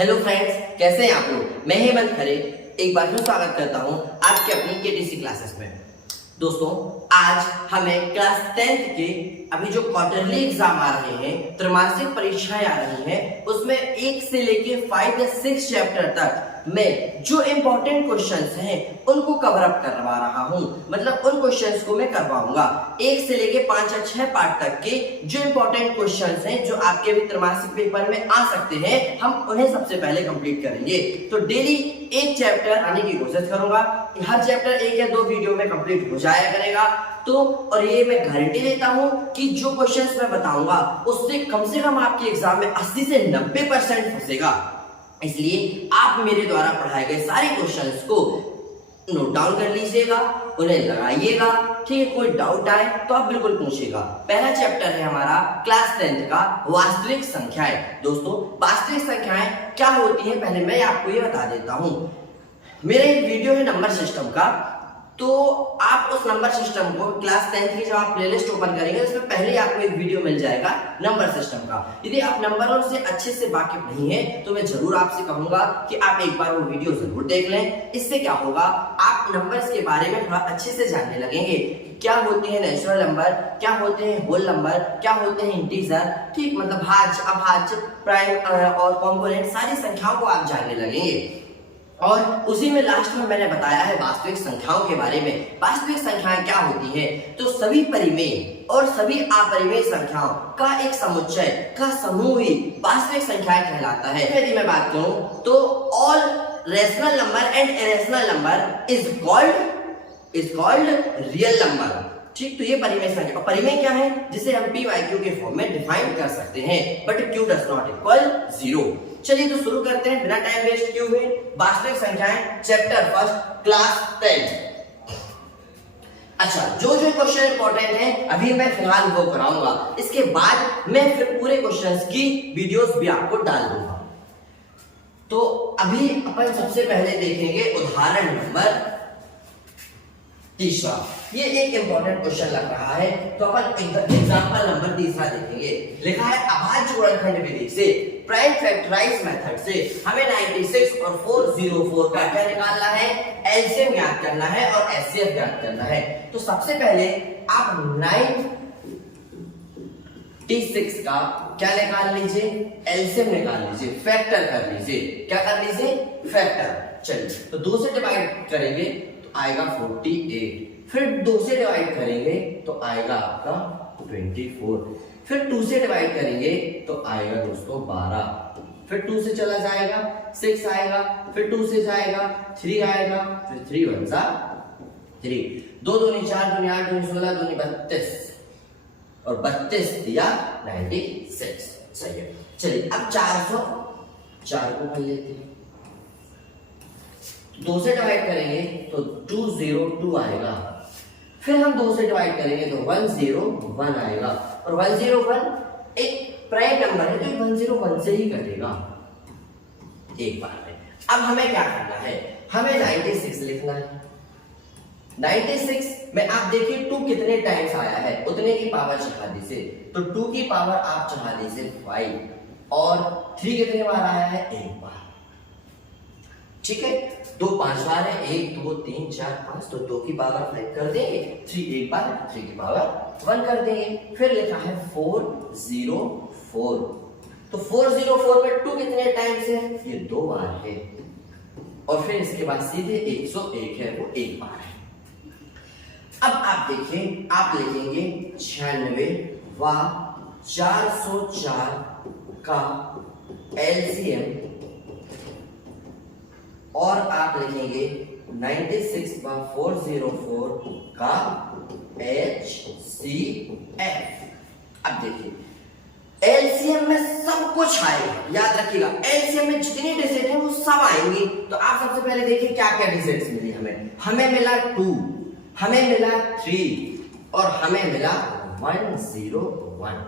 Hello friends, कैसे हैं आप लोग। मैं हेमंत खरे एक बार फिर स्वागत करता हूं आपके अपनी केटीसी क्लासेस में। दोस्तों, आज हमें क्लास 10th के अभी जो क्वार्टरली एग्जाम आ रहे हैं, त्रैमासिक परीक्षाएं आ रही हैं, उसमें 1 से लेके 5 या 6 चैप्टर तक मैं जो इंपॉर्टेंट क्वेश्चंस हैं उनको कवर अप करवा रहा हूं। मतलब उन क्वेश्चंस को मैं करवाऊंगा 1 से लेके 5 या 6 पार्ट तक के जो इंपॉर्टेंट क्वेश्चंस हैं, जो आपके भी त्रैमासिक पेपर में आ सकते हैं, हम उन्हें सबसे पहले कंप्लीट करेंगे। तो डेली एक चैप्टर आने की कोशिश करूंगा। हर चैप्टर 1 या 2 वीडियो में कंप्लीट हो जाया करेगा। तो और ये मैं गारंटी देता हूं कि जो क्वेश्चंस मैं बताऊंगा उससे कम आपके एग्जाम में 80 से 90% फंसेगा। इसलिए आप मेरे द्वारा पढ़ाए गए सारे क्वेश्चंस को नोट डाउन कर लीजिएगा, उन्हें लगाइएगा। ठीक है, कोई डाउट आए तो आप बिल्कुल पूछिएगा। पहला चैप्टर है हमारा क्लास 10th का वास्तविक संख्याएं। दोस्तों, वास्तविक संख्याएं क्या होती हैं, पहले मैं आपको ये बता देता हूं। मेरा एक वीडियो है नंबर सिस्टम का, तो आप उस नंबर सिस्टम को क्लास 10th की जब आप प्लेलिस्ट ओपन करेंगे उसमें पहले आपको एक वीडियो मिल जाएगा नंबर सिस्टम का। यदि आप नंबरों से अच्छे से वाकिफ नहीं है तो मैं जरूर आपसे कहूंगा कि आप एक बार वो वीडियो जरूर देख लें। इससे क्या होगा, आप नंबर्स के बारे में थोड़ा अच्छे से जानने लगेंगे। क्या होते हैं नेचुरल नंबर, क्या होते हैं होल नंबर, क्या होते हैं इंटीजर, ठीक, मतलब भाज्य, अभाज्य, प्राइम और कॉम्पोनेंट, सारी संख्याओं को आप जानने लगेंगे। और उसी में लास्ट में मैंने बताया है वास्तविक संख्याओं के बारे में। वास्तविक संख्याएं क्या होती है, तो सभी परिमेय और सभी अपरिमेय संख्याओं का एक समुच्चय का समूह ही वास्तविक संख्याएं कहलाता है। यदि मैं बात करूं तो all rational number and irrational number is called real number. ठीक, तो ये परिमेय संख्या। और परिमेय क्या है, जिसे हम पी वाई क्यू के फॉर्म में डिफाइन कर सकते हैं, but Q does not equal 0। चलिए तो शुरू करते हैं बिना टाइम वेस्ट किए हुए। वास्तविक संख्याएं चैप्टर 1 क्लास 10। अच्छा, जो जो क्वेश्चन इंपॉर्टेंट है अभी मैं फिलहाल वो कराऊंगा। इसके बाद मैं फिर पूरे क्वेश्चंस की वीडियोस भी आपको डाल दूंगा। तो अभी अपन सबसे पहले देखेंगे उदाहरण नंबर 3। ये एक इंपॉर्टेंट क्वेश्चन लग रहा है, तो अपन एग्जांपल नंबर 3 देखेंगे। लिखा है अभाज्य गुणनखंड विधि से प्राइम फैक्टराइज मेथड से हमें 96 और 404 का क्या निकालना है, एलसीएम ज्ञात करना है और एचसीएफ ज्ञात करना है। तो सबसे पहले आप 96 का क्या निकाल लीजिए, एलसीएम निकाल लीजिए, फैक्टर कर लीजिए। क्या कर लीजिए, फैक्टर। चलिए तो 2 से डिवाइड करेंगे तो आएगा 48, फिर 2 से डिवाइड करेंगे तो आएगा आपका 24, फिर 2 से डिवाइड करेंगे तो आएगा दोस्तों 12, फिर 2 से चला जाएगा 6 आएगा, फिर 2 से जाएगा 3 आएगा, फिर 3 1 जा 3, 2 दूनी 4 दूनी 8 दूनी 16 दूनी 32 और 32 दिया 96। सही है। चलिए अब 404 को भर लेते हैं। 2 से डिवाइड करेंगे तो 202 आएगा, फिर हम 2 से डिवाइड करेंगे तो 101 आएगा, और 101 एक प्राइम नंबर है तो 101 से ही कटेगा एक बार में। अब हमें क्या करना है, हमें 96 लिखना है। 96 में आप देखिए 2 कितने टाइम्स आया है, उतने की पावर चढ़ा दीजिए। तो 2 की पावर आप चढ़ा दीजिए 5, और 3 कितने बार आया है, 1 बार। ठीक है, 2 5 बार है, 1 2 3 4 5, तो 2 की पावर 5 कर देंगे, 3 एक बार, 3 की पावर 1 कर देंगे। फिर लिखा है 404, तो 404 में 2 कितने टाइम्स है, ये 2 बार है, और फिर इसके बाद सीधे 101 है, वो 1 बार है। अब आप देखिए, आप लिखेंगे 96 व 404 का एलसीएम, और आप लिखेंगे 96 व 404 का HCF। अब देखिए एलसीएम में सब कुछ आएगा, याद रखिएगा एलसीएम में जितनी डिजिट है वो सब आएंगी। तो आप सबसे पहले देखिए क्या क्या डिजिट्स मिली हमें मिला 2, हमें मिला 3 और हमें मिला 101।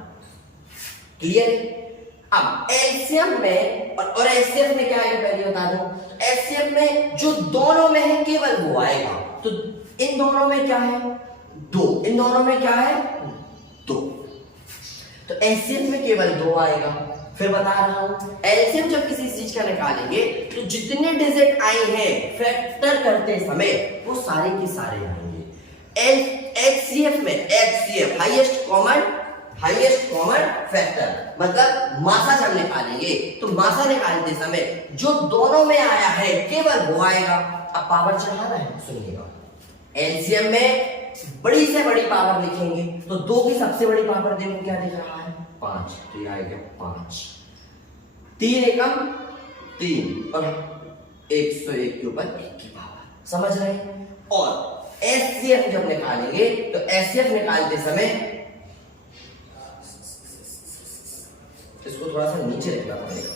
क्लियर। अब एलसीएम में और एचसीएफ में क्या आएगा पहले बता दूं। एचसीएफ में जो दोनों में है केवल वो आएगा, तो इन दोनों में क्या है 2, इन दोनों में क्या है 2, तो एचसीएफ में केवल 2 आएगा। फिर बता रहा हूं, एलसीएम जब किसी चीज का निकालेंगे तो जितने डिजिट आए हैं फैक्टर करते समय वो सारे के सारे आएंगे। एचसीएफ में एचसीएफ हाईएस्ट कॉमन फैक्टर मतलब मासा जब निकालेंगे तो मासा निकालते समय जो दोनों में आया है केवल वो आएगा। अब पावर चढ़ाना है, सुनिएगा, एलसीएम में बड़ी से बड़ी पावर लिखेंगे तो 2 की सबसे बड़ी पावर देखो क्या दिख रहा है 5, तो ये आएगा 5, 3 एकम 3 और 101 के ऊपर 1 की पावर, समझ रहे हैं। और एचसीएफ जब निकालेंगे तो एचसीएफ निकालते समय इसको थोड़ा सा नीचे रखना पड़ेगा,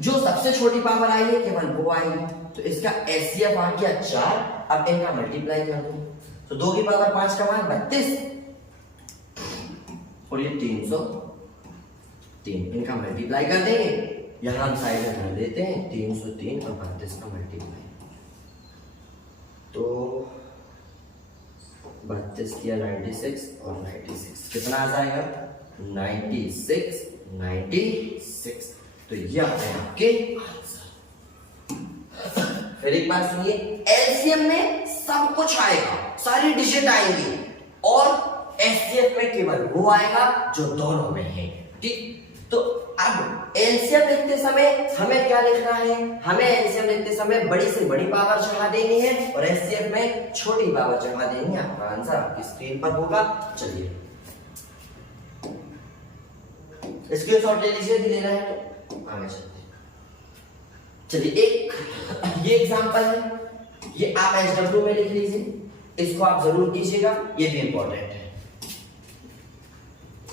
जो सबसे छोटी पावर आई है केवल वो आएगी, तो इसका एचसीएफ आ गया 4। अब इनका मल्टीप्लाई कर दो तो 2 की पावर 5 का मान 32 और ये 303, इनका मल्टीप्लाई कर देंगे, यहां हम साइड में कर देते हैं 303 और 32 का मल्टीप्लाई, तो 32 किया 96 और 96 कितना आ जाएगा 96, तो यह है आपके आंसर। फिर एक बात सुनिए, एलसीएम में सब कुछ आएगा, सारी डिजिट आएंगी और एचसीएफ में केवल वो आएगा जो दोनों में है, ठीक। तो अब एलसीएम लिखते समय हमें क्या लिखना है, हमें एलसीएम लिखते समय बड़ी से बड़ी पावर चढ़ा देनी है और एचसीएफ में छोटी पावर चढ़ा देनी है। आपका आंसर आपकी स्क्रीन पर होगा। चलिए स्क्रीनशॉट ले लीजिए, लेना है तो आगे चलते। चलिए एक ये एग्जांपल है, ये आप एसडब्ल्यू में लिख लीजिए, इसको आप जरूर कीजिएगा, ये भी इंपॉर्टेंट है।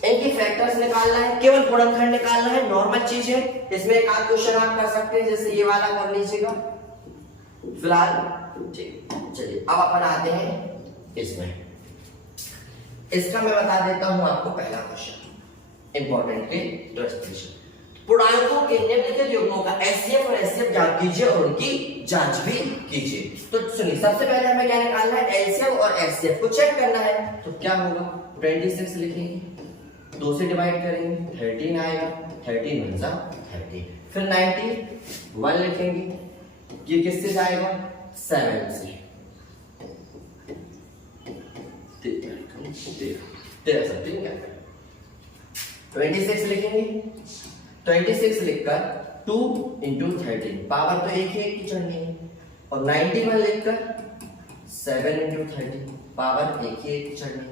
इनके फैक्टर्स निकालना है, केवल गुणनखंड निकालना है, नॉर्मल चीज है। इसमें एक आध क्वेश्चन आप कर सकते हैं, जैसे ये वाला कर लीजिएगा फिलहाल, ठीक। चलिए अब अपन आते हैं इसमें, इसका मैं बता देता हूं आपको पहला क्वेश्चन इंपॉर्टेंट के ट्रांसलेशन। पूर्णांकों के निम्नलिखित युग्मों का एचसीएफ और एचसीएफ ज्ञात कीजिए और उनकी जांच भी कीजिए। तो सुनिए, सबसे पहले हमें क्या निकालना है, एचसीएफ और एचसीएफ को चेक करना है। तो क्या होगा, 26 लिखेंगे, 2 से डिवाइड करेंगे 13 आएगा, 13 1 जा 13, फिर 91 लिखेंगे, ये किससे जाएगा 7 से, 26 लिखेंगे, 26 लिखकर 2 into 13 पावर तो एक ही एक की चढ़नी है, और 91 लिखकर 7 into 13 पावर एक ही एक की चढ़नी है।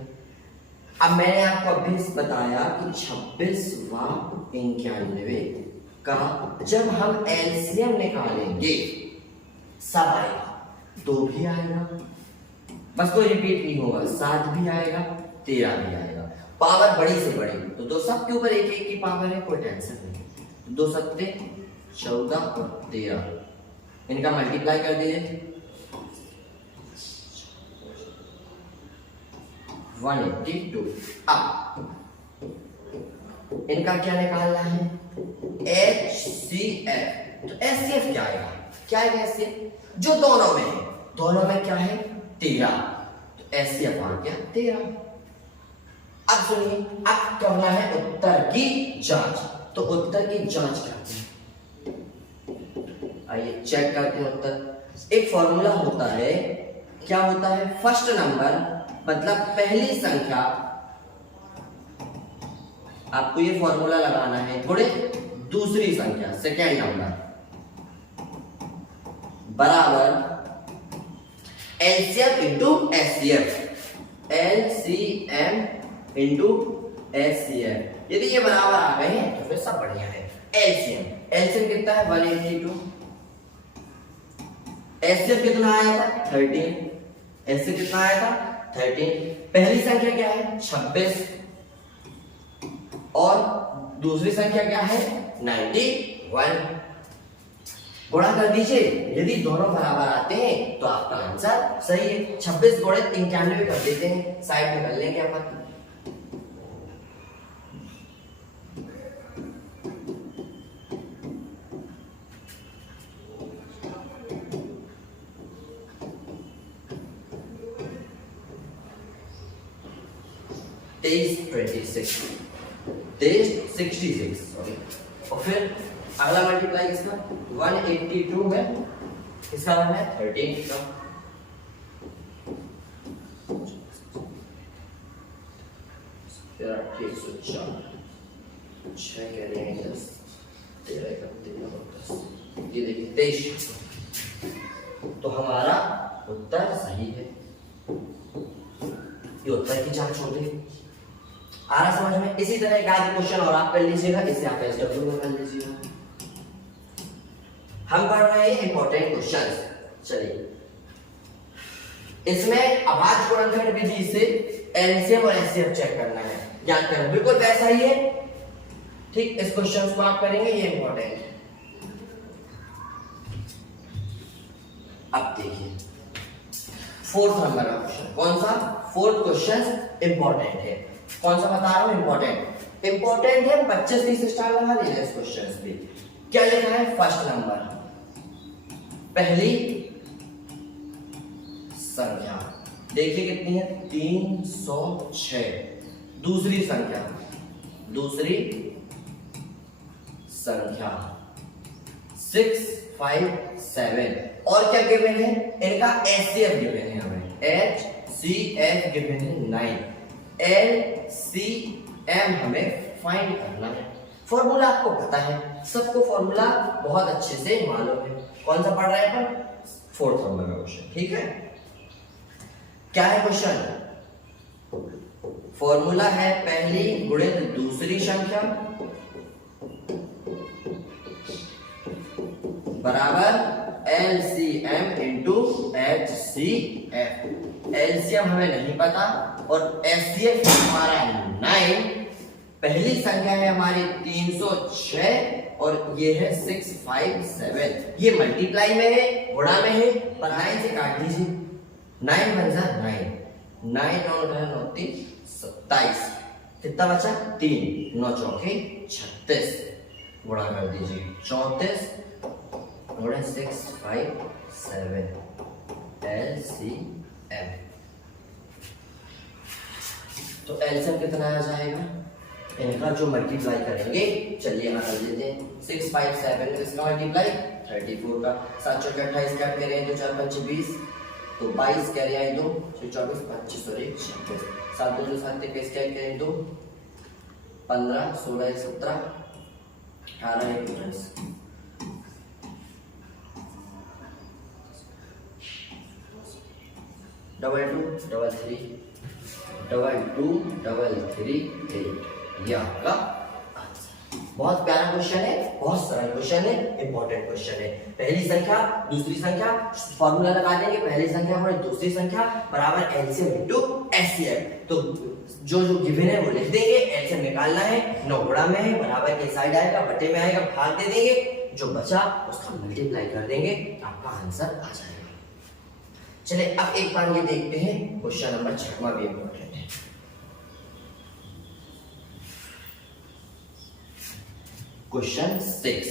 अब मैंने आपको अभी बताया कि 26वां 91 का जब हम एलसीएम निकालेंगे सब आएगा, 2 भी आएगा, बस कोई रिपीट नहीं होगा, 7 भी आएगा, 13 भी आएगा, पावर बड़ी से बड़ी, तो 2 सब के ऊपर एक एक की पावर है, कोई टेंशन नहीं। 2 सत्ते 14 और 13, इनका मल्टीप्लाई कर दीजिए 182। अब इनका क्या निकालना है, HCF। तो HCF क्या आएगा, क्या आएगा HCF जो दोनों में है, दोनों में क्या है 13, तो HCF आ गया 13। अब सुनिए, अब करना है उत्तर की जांच, तो उत्तर की जांच करते हैं, आइए चेक करते हैं उत्तर। एक फॉर्मूला होता है, क्या होता है, फर्स्ट नंबर मतलब पहली संख्या, आपको ये फॉर्मूला लगाना है, थोड़े दूसरी संख्या सेकेंड नंबर बराबर LCM into HCF, LCM into HCF. यदि ये बराबर आ गए हैं तो फिर सब बढ़िया है। एलसीएम कितना है 182, एचसीएफ कितना आया था 13, एचसीएफ कितना आया था 13। पहली संख्या क्या है 26 और दूसरी संख्या क्या है 91, गुणा कर दीजिए, यदि दोनों बराबर आते हैं तो आपका आंसर सही है। 26 गुणित 91 कर देते हैं, साइड में कर लेंगे अपन। 23 66 सॉरी। और फिर अगला मल्टीप्लाई इसका 182 है, इसका नाम है 13 का। फिर 104 6 कह रहे हैं 10 13 का 13 और 10 ये देखिए 23। तो हमारा उत्तर सही है। ये उत्तर की जांच हो गई। आ रहा समझ में? इसी तरह एक आध क्वेश्चन और आप कर लीजिएगा, इसे आप एसडब्ल्यू में कर लीजिएगा। हम पढ़ रहे हैं इंपॉर्टेंट क्वेश्चंस। चलिए, इसमें अभाज्य गुणनखंड विधि से एलसीएम और एचसीएफ चेक करना है, ज्ञात करना बिल्कुल वैसा ही है। ठीक, इस क्वेश्चन को आप करेंगे, ये इंपॉर्टेंट है। अब देखिए फोर्थ नंबर का क्वेश्चन, कौन सा? फोर्थ क्वेश्चन इंपॉर्टेंट है। कौन सा बता रहा हूं? इंपॉर्टेंट है। 25-30 स्टार लगा दीजिए इस क्वेश्चन पे। क्या लिखा है? फर्स्ट नंबर, पहली संख्या देखिए कितनी है, 306। दूसरी संख्या 657। और क्या गिवन है? इनका एचसीएफ गिवन है हमें, एचसीएफ गिवन है 9। एलसीएम हमें फाइंड करना है। फॉर्मूला आपको पता है, सबको फॉर्मूला बहुत अच्छे से मालूम है। कौन सा पढ़ रहे हैं अपन? फोर्थ नंबर का क्वेश्चन। ठीक है, क्या है क्वेश्चन? फॉर्मूला है पहली गुणित दूसरी संख्या बराबर एलसीएम इंटू एचसीएफ। एलसीएम हमें नहीं पता और एचसीएफ हमारा 9। पहली संख्या है हमारी 306 और ये है 657। ये मल्टीप्लाई में है, गुणा में है, पर 9 से काट दीजिए। 9 बन जा 9, 9 और 9 27। कितना बचा? 3 9 चौके 36। गुणा कर दीजिए 34 और 657 एलसीएम। तो एलसीएम कितना आ जाएगा? इनका जो मल्टीप्लाई करेंगे, चलिए यहाँ कर देते हैं। 657 इसका मल्टीप्लाई 34 का, 7 चौके 28 काट के रहे 2 4 5 20, तो 22 कह रहे हैं 2 6 24 25 और 1 26। 7 2 7 21 क्या करें 2 15 16 1 17 18 1 19। Double 2 double 3 8। ये आपका आंसर। बहुत प्यारा क्वेश्चन है, बहुत सरल क्वेश्चन है, इंपॉर्टेंट क्वेश्चन है। पहली संख्या दूसरी संख्या, फॉर्मूला लगा देंगे। पहली संख्या और दूसरी संख्या बराबर एलसीएम इनटू एचसीएफ। तो जो गिवन है वो लिख देंगे, एलसीएम निकालना है, 9 गुणा में है, बराबर के साइड आएगा, बटे में आएगा, भाग दे देंगे, जो बचा उसका मल्टीप्लाई कर देंगे, आपका आंसर आ जाएगा। चलिए अब एक बार ये देखते हैं क्वेश्चन नंबर 6वां भी इंपॉर्टेंट है। क्वेश्चन 6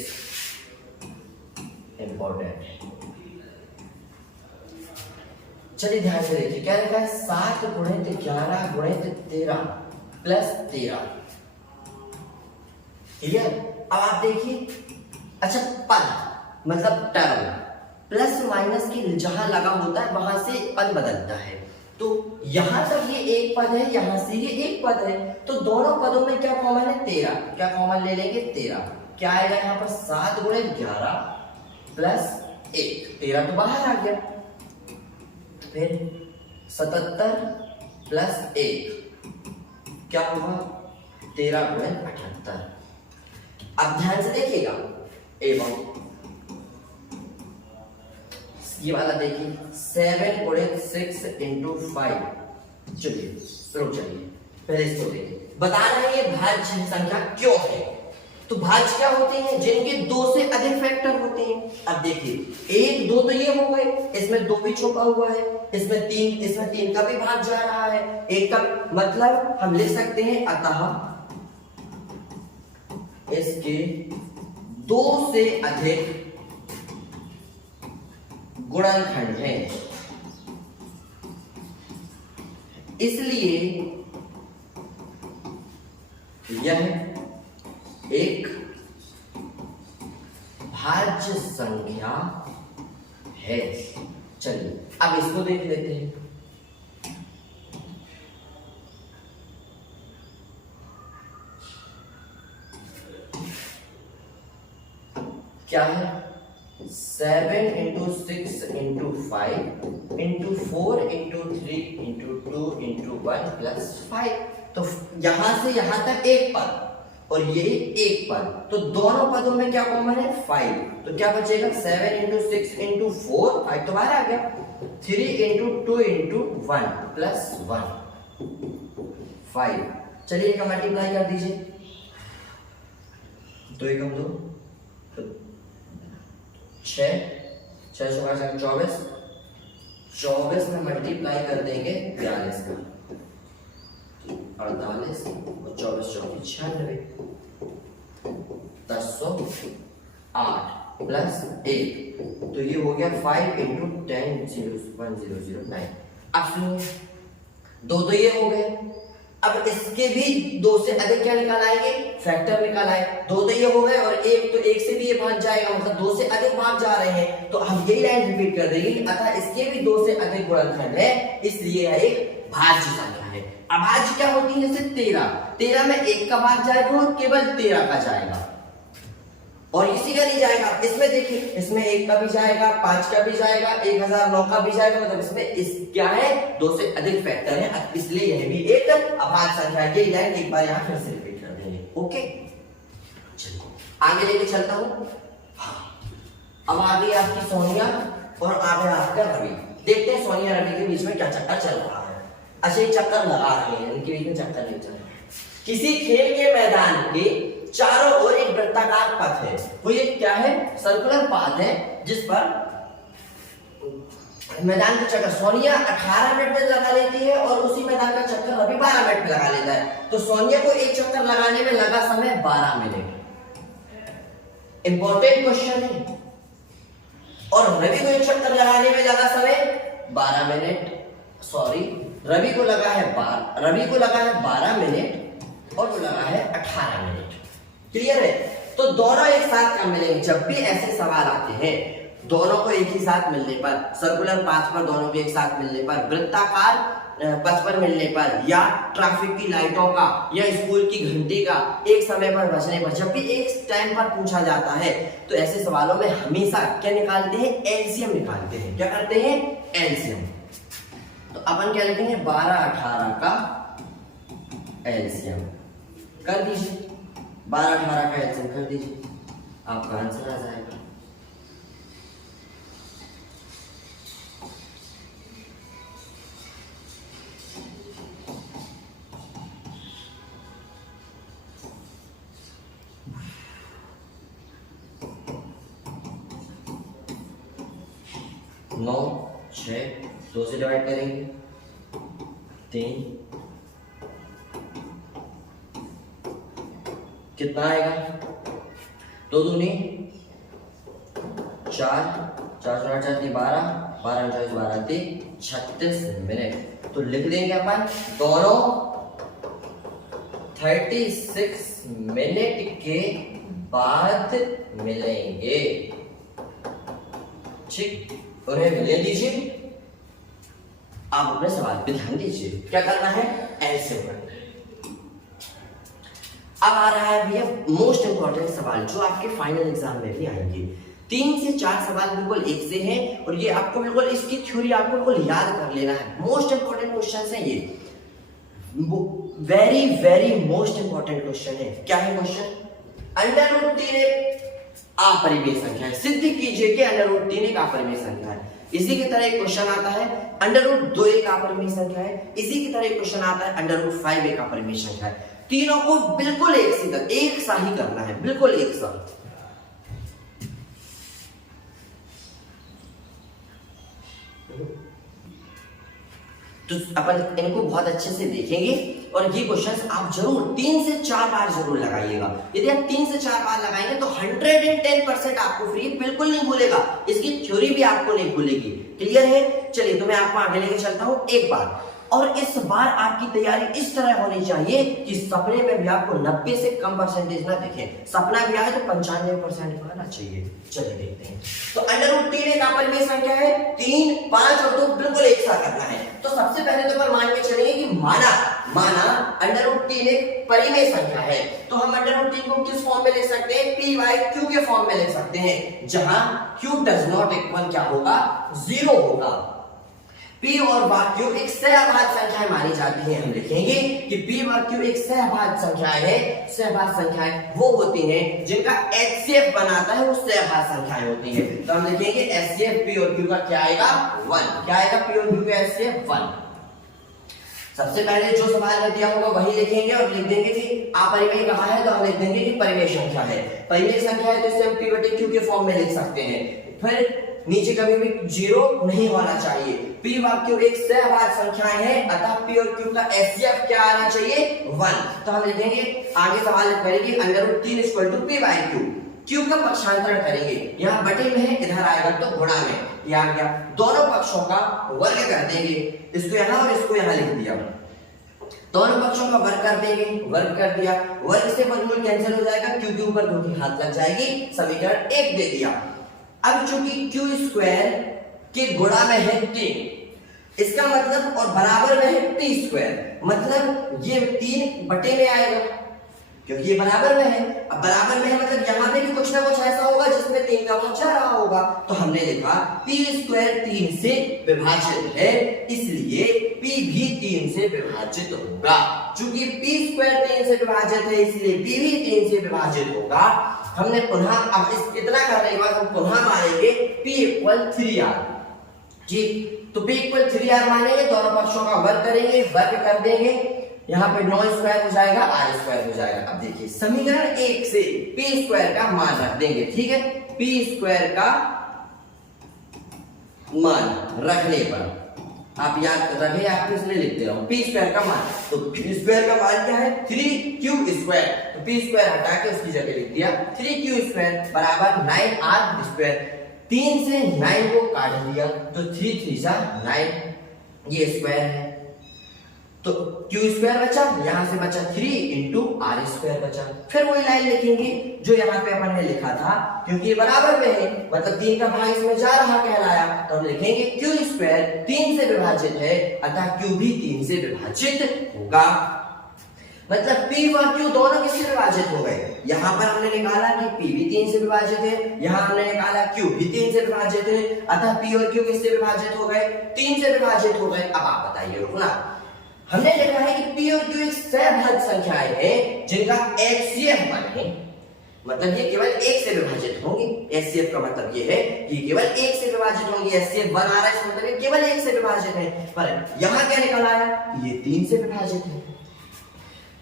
इंपॉर्टेंट है। चलिए ध्यान से देखिए, क्या लिखा है? 7 गुणित 11 गुणित 13 प्लस 13। क्लियर? अब आप देखिए, अच्छा पद मतलब टर्म प्लस माइनस की जहां लगा होता है वहां से पद बदलता है। तो यहां तक ये एक पद है, यहां से ये एक पद है, तो दोनों पदों में क्या कॉमन है? 13। क्या कॉमन ले लेंगे? 13। क्या आएगा यहाँ पर? 7 गुणित 11 प्लस 1। 13 तो बाहर आ गया। फिर 77 प्लस 1 क्या हुआ? 13 गुणित 78। अब ध्यान से देखिएगा, एवं ये वाला देखिए 7 गुणित 6 इंटू 5। चलिए पहले इसको देखिए। बता रहे हैं ये भाज्य संख्या क्यों है। तो भाज्य क्या होते हैं? जिनके 2 से अधिक फैक्टर होते हैं। अब देखिए 1 2 तो ये हो गए, इसमें 2 भी छुपा हुआ है, इसमें 3 का भी भाग जा रहा है, 1 का, मतलब हम लिख सकते हैं अतः इसके 2 से अधिक गुणनखंड है, इसलिए यह एक भाज्य संख्या है। चलिए अब इसको देख लेते हैं। क्या है 7 into 6 into 5 into 4 into 3 into 2 into 1 plus 5। तो यहां से यहां तक एक पद और ये एक पद, तो दोनों पदों में क्या कॉमन है 5। तो क्या बचेगा 7 इंटू 6 इंटू 4, 5 तो बाहर आ गया, 3 इंटू 2 इंटू 1 प्लस 1 5। चलिए इनका मल्टीप्लाई कर दीजिए। 2 एकम 2 6 6 24, 24 में मल्टीप्लाई कर देंगे 42 का, 48 और 24 24 96, 1008 प्लस 1, तो ये हो गया 5 इंटू 10 1009। अब सुनिए, दो तो ये हो गए, अब इसके भी दो से अधिक क्या निकाल आएंगे, फैक्टर निकाल आए। दो तो ये हो गए और एक तो एक से भी ये भाग जाएगा, मतलब दो से अधिक भाग जा रहे हैं, तो हम यही लाइन रिपीट कर देंगे, अतः इसके भी दो से अधिक गुणनखंड है, इसलिए यह एक भाज्य संख्या है। अभाज्य क्या होती है, जैसे 13 में एक का भाग जाएगा और केवल 13 का जाएगा और इसी का नहीं जाएगा। इसमें देखिए, इसमें एक का भी जाएगा, 5 का भी जाएगा, 1009 का भी जाएगा, मतलब इसमें इस क्या है, दो से अधिक फैक्टर है, इसलिए यह भी एक अभाज्य संख्या है। ये लाइन एक बार यहाँ फिर से रिपीट कर देंगे। ओके, चलिए आगे लेके चलता हूँ। अब आगे आपकी सोनिया और आगे आपका रवि। देखते हैं सोनिया रवि के बीच में क्या चक्कर चल रहा है। अच्छा, चक्कर लगा रहे हैं, इनके बीच में चक्कर नहीं चल रहा। किसी खेल के मैदान के चारों ओर एक वृत्ताकार पथ है, वो ये क्या है, सर्कुलर पाथ है, जिस पर मैदान का चक्कर सोनिया 18 मिनट में लगा लेती है और उसी मैदान का चक्कर रवि 12 मिनट में लगा लेता है। तो सोनिया को एक चक्कर लगाने में लगा समय 12 मिनट। इंपॉर्टेंट क्वेश्चन है। और रवि को एक चक्कर लगाने में लगा समय 12 मिनट, सॉरी रवि को लगा है 12 मिनट और वो लगा है 18 मिनट। क्लियर है? तो दोनों एक साथ कब मिलेंगे, जब भी ऐसे सवाल आते हैं, दोनों को एक ही साथ मिलने पर, सर्कुलर पाथ पर दोनों के एक साथ मिलने पर, वृत्ताकार पथ पर मिलने पर, या ट्रैफिक की लाइटों का या स्कूल की घंटी का एक समय पर बजने पर, जब भी एक टाइम पर पूछा जाता है, तो ऐसे सवालों में हमेशा क्या निकालते हैं, एलसीएम निकालते हैं। क्या करते हैं, एलसीएम। तो अपन क्या लिखेंगे, 12-18 का एलसीएम कर दीजिए, 12-18 का एलसीएम कर दीजिए, आपका आंसर आ जाएगा। नौ 6 2 से डिवाइड करेंगे 3, कितना आएगा, 2 दूनी 4, 4 4 12, 12 12 36 मिनट। तो लिख देंगे अपन दोनों 36 मिनट के बाद मिलेंगे। ठीक, उन्हें मिले दीजिए। आप अपने सवाल पे ध्यान दीजिए, क्या करना है, ऐसे करना। अब आ रहा है भैया मोस्ट इंपॉर्टेंट सवाल, जो आपके फाइनल एग्जाम में भी आएंगे। 3 से 4 सवाल बिल्कुल एक से हैं और ये आपको बिल्कुल इसकी थ्योरी आपको बिल्कुल याद कर लेना है। मोस्ट इंपॉर्टेंट क्वेश्चन है ये, very very most important question है। क्या है क्वेश्चन, √3 एक अपरिमेय संख्या है, सिद्ध कीजिए कि √3 एक अपरिमेय संख्या है। इसी की तरह एक क्वेश्चन आता है √2 एक अपरिमेय संख्या है। इसी की तरह एक क्वेश्चन आता है √5 एक अपरिमेय संख्या है। तीनों को बिल्कुल एक सा ही करना है, बिल्कुल एक सा। तो अपन इनको बहुत अच्छे से देखेंगे और ये क्वेश्चंस आप जरूर 3 से 4 बार जरूर लगाइएगा। यदि आप 3 से 4 बार लगाएंगे तो 110% आपको फ्री बिल्कुल नहीं भूलेगा, इसकी थ्योरी भी आपको नहीं भूलेगी। क्लियर है? चलिए तो मैं आपको आगे लेके चलता हूं एक बार। और इस बार आपकी तैयारी इस तरह होनी चाहिए कि सपने में भी आपको 90 से कम परसेंटेज ना दिखे, सपना भी आए तो 95% का आना चाहिए। चलिए देखते हैं। तो √3 एक अपरिमेय संख्या है, 3, 5 और 2 बिल्कुल एक साथ करना है। तो सबसे पहले तो मान के चलेंगे कि माना √3 एक परिमेय संख्या है, तो हम √3 को किस फॉर्म में लिख सकते हैं? p by q के फॉर्म में लिख सकते हैं, जहां q डज नॉट इक्वल क्या होगा? 0 होगा। p और q एक सहभाज्य संख्याएं मानी जाती हैं। हम लिखेंगे कि p और q एक सहभाज्य संख्याएं है। सहभाज्य संख्याएं वो होती हैं जिनका HCF बनाता है, वो सहभाज्य संख्याएं होती हैं। तो हम लिखेंगे HCF p और q का क्या आएगा? 1। क्या आएगा? p और q का HCF 1। सबसे पहले जो सवाल में दिया होगा वही लिखेंगे और लिख देंगे कि अपरिमेय कहा है, तो हम लिख देंगे कि परिमेय संख्या है। परिमेय संख्या है तो इसे हम p/q के फॉर्म में लिख सकते हैं। फिर नीचे कभी भी 0 नहीं होना चाहिए। p व q एक सहभाज्य संख्याएं हैं, अतः p और q का HCF क्या आना चाहिए? 1। तो हम लिखेंगे, आगे सवाल करेंगे √3 = p by q। q का पक्षांतरण करेंगे, यहाँ बटे में है, इधर आएगा तो गुणा में, ये आ गया। दोनों पक्षों का वर्ग कर देंगे, इसको यहाँ और इसको यहाँ लिख दिया। दोनों पक्षों का वर्ग कर देंगे, वर्ग कर दिया, वर्ग से वर्गमूल कैंसिल हो जाएगा, q के ऊपर 2 की हाथ लग जाएगी, समीकरण 1 दे दिया। अब चूंकि q² के गुणा में है 3, इसका मतलब और बराबर में है t², मतलब ये 3 बटे में आएगा क्योंकि ये बराबर में है। अब बराबर में है मतलब यहाँ पे भी कुछ ना कुछ ऐसा होगा जिसमें 3 का मान जा रहा होगा, तो हमने लिखा p² 3 से विभाजित है, इसलिए p भी 3 से विभाजित होगा। चूंकि p² 3 से विभाजित है इसलिए p भी 3 से विभाजित होगा। हमने पुनः अब इस इतना करने के बाद हम पुनः मानेंगे p = 3r। ठीक, तो p = 3r मानेंगे, दोनों पक्षों का वर्ग करेंगे, वर्ग कर देंगे, यहाँ पे 9² हो जाएगा, r² हो जाएगा। अब देखिए समीकरण 1 से p² का मान रख देंगे। ठीक है, p² का मान रखने पर आप याद रखें, आप इसलिए लिखते रहो p² का मान। तो p² का मान क्या है? 3q²। तो p² हटा के उसकी जगह लिख दिया 3q² बराबर 9r²। 3 से 9 को काट दिया तो 3 3 9, ये स्क्वायर है, तो q² बचा, यहां से बचा 3 × r² बचा। फिर वही लाइन लिखेंगे जो यहाँ पे अपन ने लिखा था, क्योंकि ये बराबर में है मतलब 3 का भाग इसमें जा रहा कहलाया, तो हम लिखेंगे q² 3 से विभाजित है, अतः q भी 3 से विभाजित होगा। मतलब p व q दोनों किससे विभाजित हो गए? यहाँ पर हमने निकाला कि p भी 3 से विभाजित है, यहाँ हमने निकाला q भी 3 से विभाजित है, अतः p और q किससे विभाजित हो गए? 3 से विभाजित हो गए। अब आप बताइए, रुकना। हमने लिखा है कि p और q एक सहभाज्य संख्याएं हैं जिनका HCF 1 है, मतलब ये केवल 1 से विभाजित होंगी। HCF का मतलब ये है कि केवल 1 से विभाजित होंगी। HCF 1 आ रहा है, इसका मतलब ये केवल 1 से विभाजित है, पर यहाँ क्या निकल आया? ये 3 से विभाजित है।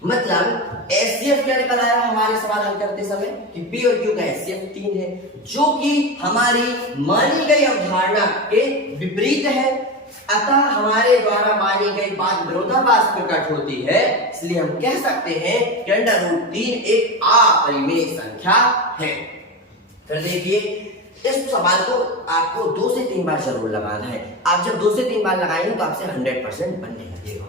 मतलब HCF क्या निकल आया हमारे सवाल हल करते समय कि p और q का HCF 3 है, जो कि हमारी मानी गई अवधारणा के विपरीत है, अतः हमारे द्वारा मानी गई बात विरोधाभास प्रकट होती है। इसलिए हम कह सकते हैं कि √3 एक अपरिमेय संख्या है। फिर देखिए, इस सवाल को आपको 2 से 3 बार जरूर लगाना है। आप जब 2 से 3 बार लगाएंगे तो आपसे 100% बनने लगेगा।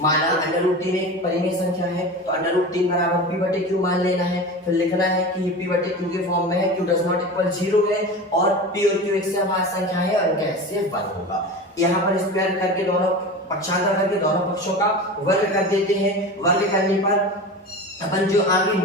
माना √3 एक परिमेय संख्या है, तो √3 बराबर p/q मान लेना है। फिर लिखना है कि ये p/q के फॉर्म में है, q डज नॉट इक्वल 0 है और p और q एक सहभाज्य संख्या है और इनका HCF 1 होगा। यहाँ पर स्क्वायर करके दोनों पक्षांतर करके दोनों पक्षों का वर्ग कर देते हैं। वर्ग करने पर अपन जो आगे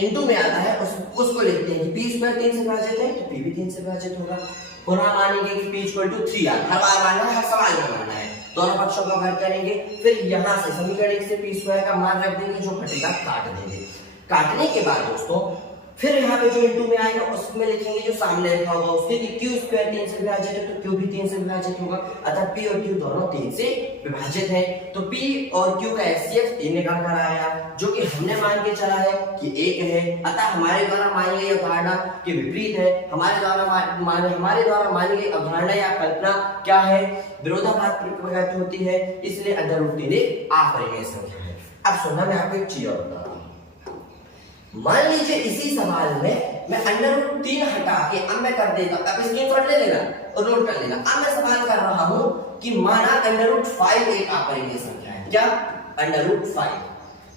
इनटू में आता है उसको लिखते हैं कि p² 3 से विभाजित है तो p भी 3 से विभाजित होगा। पुनः मानेंगे कि p = 3r, हर बार मानना है, हर सवाल में मानना है। दोनों पक्षों का वर्ग करेंगे, फिर यहाँ से समीकरण 1 से p² का मान रख देंगे, जो घटेगा काट देंगे। काटने के बाद दोस्तों फिर यहाँ पे जो इनटू में आएगा उसमें लिखेंगे जो सामने लिखा होगा उसके कि q² 3 से विभाजित है तो q भी 3 से विभाजित होगा, अतः p और q दोनों 3 से विभाजित हैं। तो p और q का HCF 3 निकल कर आया, जो कि हमने मान के चला है कि 1 है, अतः हमारे द्वारा मानी गई अवधारणा के विपरीत है। हमारे द्वारा मानी गई अवधारणा या कल्पना क्या है? विरोधाभास प्रकट होती है, इसलिए √3 एक अपरिमेय संख्या है। अब सुनना, मैं आपको एक चीज और बता रहा हूं। मान लीजिए इसी सवाल में मैं √3 हटा के अब मैं कर देता हूं, अब स्क्रीनशॉट ले लेना और नोट कर लेना। अब मैं सवाल कर रहा हूं कि माना √5 एक अपरिमेय संख्या है, क्या √5।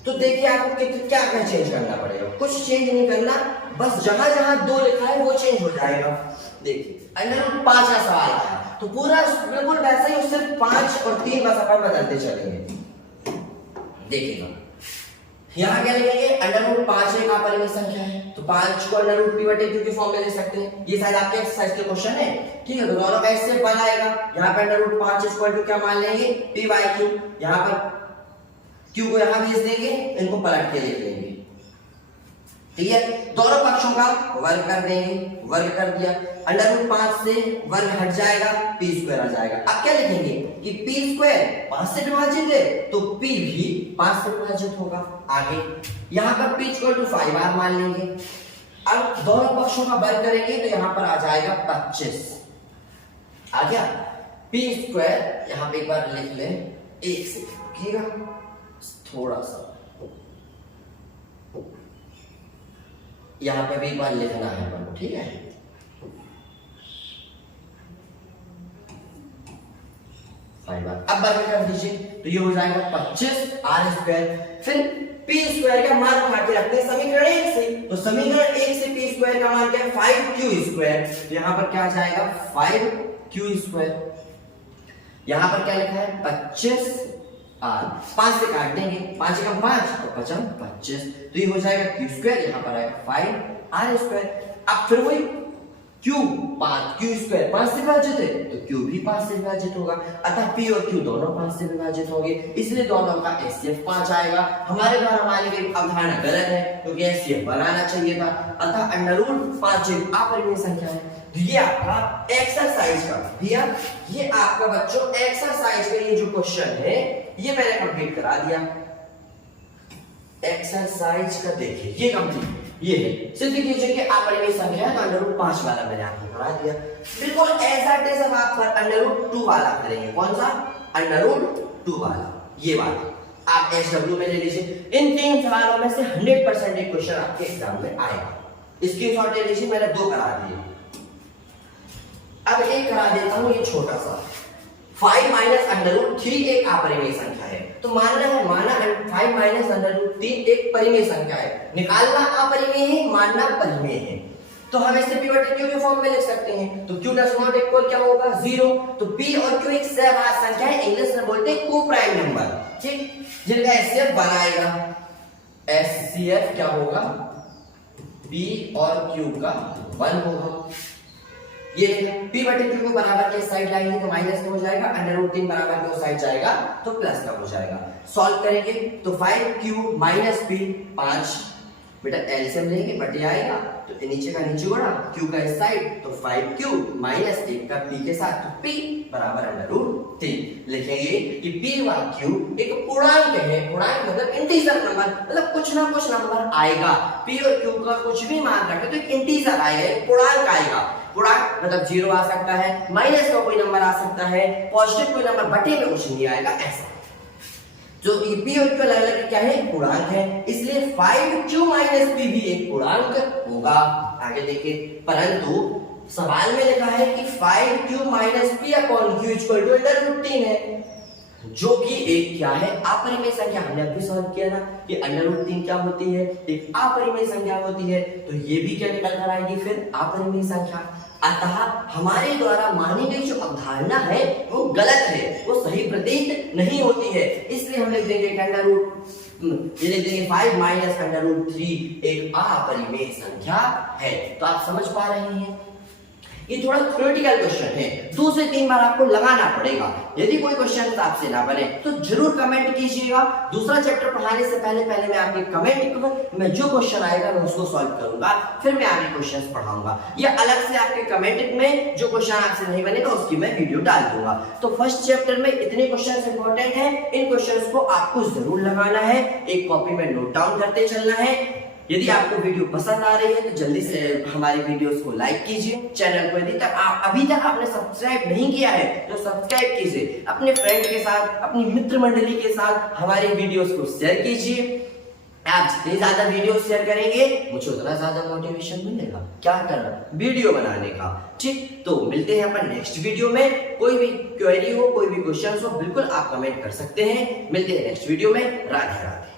तो देखिए आपको क्या क्या चेंज करना पड़ेगा, कुछ चेंज नहीं करना, बस जहां जहां 2 लिखा है वो चेंज हो जाएगा। देखिए √5 का सवाल आया तो पूरा बिल्कुल वैसा ही, सिर्फ 5 और 3 बस अपन बदलते चलेंगे। देखिएगा यहाँ क्या लिखेंगे, √5 एक अपरिमेय संख्या है तो 5 को √p/q के फॉर्म में लिख सकते हैं। ये शायद आपके एक्सरसाइज के क्वेश्चन है, ठीक है। तो दोनों का इससे बन आएगा, यहाँ पे √5 क्या मान लेंगे, p/q। यहाँ पर q को यहाँ भेज देंगे, इनको पलट के लिख लेंगे, ठीक है। दोनों पक्षों का वर्ग कर देंगे, वर्ग कर दिया, √5 से वर्ग हट जाएगा, p² आ जाएगा। अब क्या लिखेंगे कि p² 5 से विभाजित है तो p भी 5 से विभाजित होगा। आगे यहाँ पर p = 5r मान लेंगे। अब दोनों पक्षों का वर्ग करेंगे तो यहाँ पर आ जाएगा 25। आ गया p², यहाँ पे एक बार लिख ले 1 से, ठीक है, थोड़ा सा यहाँ पे भी एक बार लिखना है अपन, ठीक है। अब वर्ग कर दीजिए तो ये हो जाएगा 25r²। फिर p² का मान उठा के रखते हैं समीकरण 1 से, तो समीकरण 1 से p² का मान क्या है, 5q²। तो यहाँ पर क्या आ जाएगा 5q²। यहाँ पर क्या लिखा है 25r, 5 से काट देंगे, 5 × 5 तो 25, तो ये हो जाएगा q², यहाँ पर आएगा 5r²। अब फिर वही q² 5 से विभाजित है तो q भी 5 से विभाजित होगा, अतः p और q दोनों 5 से विभाजित होंगे, इसलिए दोनों का HCF 5 आएगा। हमारे द्वारा हमारी गई अवधारणा गलत है क्योंकि HCF बनाना चाहिए था, अतः √5 एक अपरिमेय संख्या है। ये आपका एक्सरसाइज का भैया, ये आपका बच्चों एक्सरसाइज का ये जो क्वेश्चन है ये मैंने कंप्लीट करा दिया। एक्सरसाइज का देखिए ये कंप्लीट, ये है सिद्ध कीजिए कि अपरिमेय संख्या है तो √5 वाला मैंने आपको करा दिया। बिल्कुल ऐसा टेस्ट आप √2 वाला करेंगे। कौन सा, √2 वाला, ये वाला आप SW में ले लीजिए। इन 3 सवालों में से 100% एक क्वेश्चन आपके एग्जाम में आएगा। स्क्रीनशॉट ले लीजिए, मैंने 2 करा दिए, अब एक करा देता हूं, ये छोटा सा 5 - √3 एक अपरिमेय संख्या है। तो मानना है, माना 5 - √3 एक परिमेय संख्या है, निकालना अपरिमेय है, मानना परिमेय है। तो हम इसे p/q के फॉर्म में लिख सकते हैं। तो q⧧ इक्वल क्या होगा 0। तो p और q एक सहभाज्य संख्या है, इंग्लिश में बोलते हैं को-प्राइम नंबर, ठीक, जिनका HCF बनाएगा। HCF क्या होगा, p और q का 1 होगा। ये p/q को बराबर के साइड लाएंगे तो माइनस का हो जाएगा, √3 बराबर के उस साइड जाएगा तो प्लस का हो जाएगा। सॉल्व करेंगे तो 5q - p 5, बेटा एलसीएम लेंगे बटे आएगा तो नीचे का नीचे गुणा q का इस साइड तो 5q - 1 का p के साथ तो p बराबर √3 लिखेंगे कि p व q एक पूर्णांक है। पूर्णांक मतलब इंटीजर नंबर, मतलब कुछ ना कुछ नंबर आएगा। p और q का कुछ भी मान रखे तो एक इंटीजर आएगा, एक पूर्णांक आएगा। पूर्णांक मतलब 0 आ सकता है, माइनस का कोई नंबर आ सकता है, पॉजिटिव कोई नंबर, बटे में कुछ नहीं आएगा ऐसा। जो p और q अलग अलग क्या है, पूर्णांक है, इसलिए 5q - p भी एक पूर्णांक होगा। आगे देखिए, परंतु सवाल में लिखा है कि 5q - p अपॉन q = √3 है, जो कि एक क्या है, अपरिमेय संख्या। हमने अभी सॉल्व किया ना कि √3 क्या होती है, एक अपरिमेय संख्या होती है, तो ये भी क्या निकल कर आएगी फिर अपरिमेय संख्या। अतः हमारे द्वारा मानी गई जो अवधारणा है वो गलत है, वो सही प्रतीत नहीं होती है, इसलिए हम लिख देंगे ये लिख देंगे 5 - √3 एक अपरिमेय संख्या है। तो आप समझ पा रहे हैं, ये थोड़ा थ्योरेटिकल क्वेश्चन है, 2 से 3 बार आपको लगाना पड़ेगा। यदि कोई क्वेश्चन आपसे ना बने तो जरूर कमेंट कीजिएगा। दूसरा चैप्टर पढ़ाने से पहले मैं आपके कमेंट करूंगा, मैं जो क्वेश्चन आएगा मैं उसको सॉल्व करूंगा, फिर मैं आपके क्वेश्चंस पढ़ाऊंगा, या अलग से आपके कमेंट में जो क्वेश्चन आपसे नहीं बनेगा उसकी मैं वीडियो डाल दूंगा। तो फर्स्ट चैप्टर में इतने क्वेश्चन इंपॉर्टेंट है, इन क्वेश्चन को आपको जरूर लगाना है, एक कॉपी में नोट डाउन करते चलना है। यदि आपको वीडियो पसंद आ रही है तो जल्दी से हमारी वीडियोस को लाइक कीजिए। चैनल को यदि अभी तक आपने सब्सक्राइब नहीं किया है तो सब्सक्राइब कीजिए। अपने फ्रेंड के साथ, अपनी मित्र मंडली के साथ हमारी वीडियोस को शेयर कीजिए। आप जितनी ज्यादा वीडियो शेयर करेंगे मुझे उतना ज्यादा मोटिवेशन मिलेगा क्या करना, वीडियो बनाने का। ठीक, तो मिलते हैं अपन नेक्स्ट वीडियो में। कोई भी क्वेरी हो, कोई भी क्वेश्चन हो, बिल्कुल आप कमेंट कर सकते हैं। मिलते हैं नेक्स्ट वीडियो में। राधे राधे।